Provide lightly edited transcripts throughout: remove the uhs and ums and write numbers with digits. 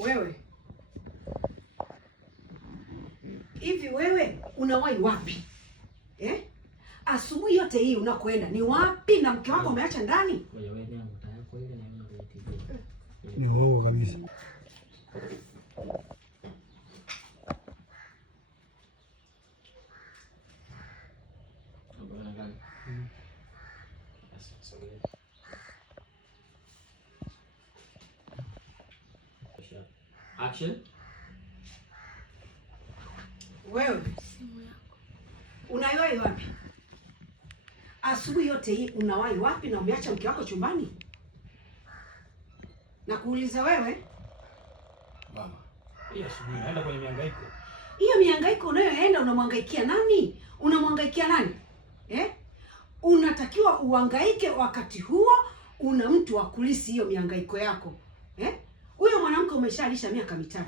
Wewe hivi, wewe unawahi wapi eh? Asubuhi yote hii unakoenda ni wapi? Na mke wako umeacha ndani? Ni uongo kabisa. Action. Wewe unawahi wapi? Asubuhi yote hii unawahi wapi na umeacha mke wako chumbani? Na kuuliza wewe Mama, hii asubuhi naenda kwenye mihangaiko. Hiyo mihangaiko unayoenda unamhangaikia nani? Unamhangaikia nani? Unatakiwa uhangaike wakati huo una mtu wa kulisi hiyo mihangaiko yako. Huyo mwanamke umeshalisha miaka 3.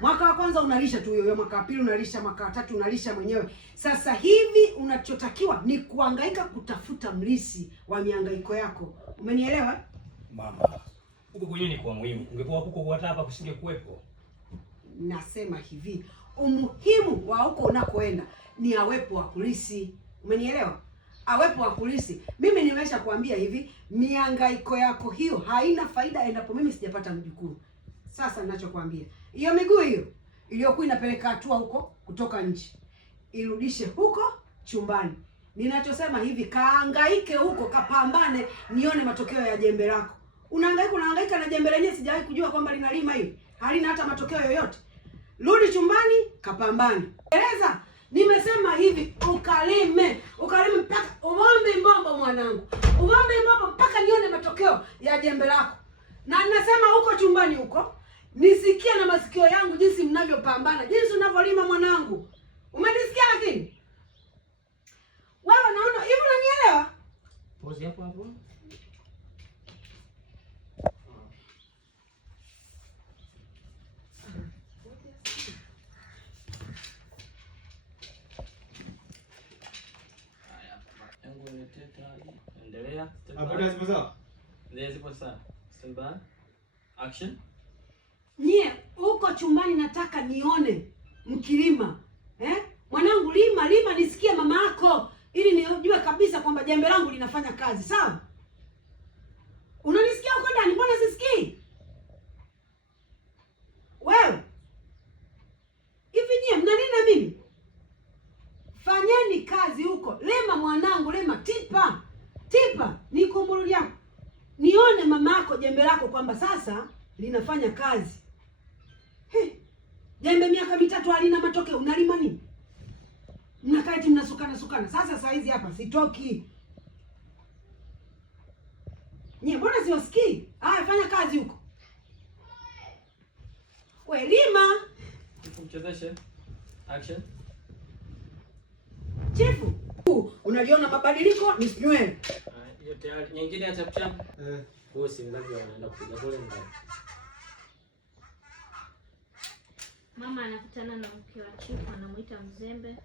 Mwaka wa kwanza unalisha tu huyo, mwaka wa pili unalisha, mwaka wa 3 unalisha mwenyewe. Sasa hivi unachotakiwa ni kuhangaika kutafuta mlisi wa mihangaiko yako. Umenielewa? Mama, huko kwenye ni kwa muhimu. Ungekuwa huko kwa hapa kusinge kuwepo. Nasema hivi, umuhimu wa huko unakoenda ni awepo wa kulisi. Umenielewa? Awepo wa kulisi. Mimi nimesha kuambia hivi, mihangaiko yako hiyo haina faida endapo mimi sijapata mjukuu. Sasa ninachokuambia, hiyo miguu hiyo iliyokuwa inapeleka hatua huko kutoka nje, irudishe huko chumbani. Ninachosema hivi, kaangaike huko, kapambane, nione matokeo ya jembe lako. Unahangaika na jembe lenyewe, sijawahi kujua kwamba linalima hili. Halina hata matokeo yoyote. Rudi chumbani, kapambane. Eleza, nimesema hivi, ukalime mpaka uombe mbombo mwanangu. Uombe mbombo mpaka nione matokeo ya jembe lako. Na ninasema huko chumbani huko, nisikia na masikio yangu jinsi mnavyopambana, jinsi unavyolima mwanangu. Umenisikia lakini? Wewe naona hivi unanielewa? Pause hapo hapo. Endelea. Hapo zipo sawa? Ndio zipo sawa. Stand by. Action. Nyie huko chumbani nataka nione mkilima. Mwanangu lima nisikie mama yako ili nijue kabisa kwamba jembe langu linafanya kazi, sawa? Unanisikia huko ndani? Mbona sisikii? Wewe hivi nyie mna nini na mimi? Fanyeni kazi huko. Lema mwanangu, lema tipa. Ni kumburu yako. Nione mama yako jembe lako kwamba sasa linafanya kazi. Jembe miaka 3 halina matokeo, unalima nini? Mnakaa eti mnasukana. Sasa saa hizi hapa sitoki. Nyie mbona siwasikii? Haya, fanya kazi huko. We lima. Kumchezeshe. Action. Chifu, unaliona mabadiliko? Ni nywele. Hiyo tayari. Nyingine ya chap chap. Huo si mzazi anaenda kupiga kule ndani. Mama anakutana na mke wa chifu, anamuita mzembe.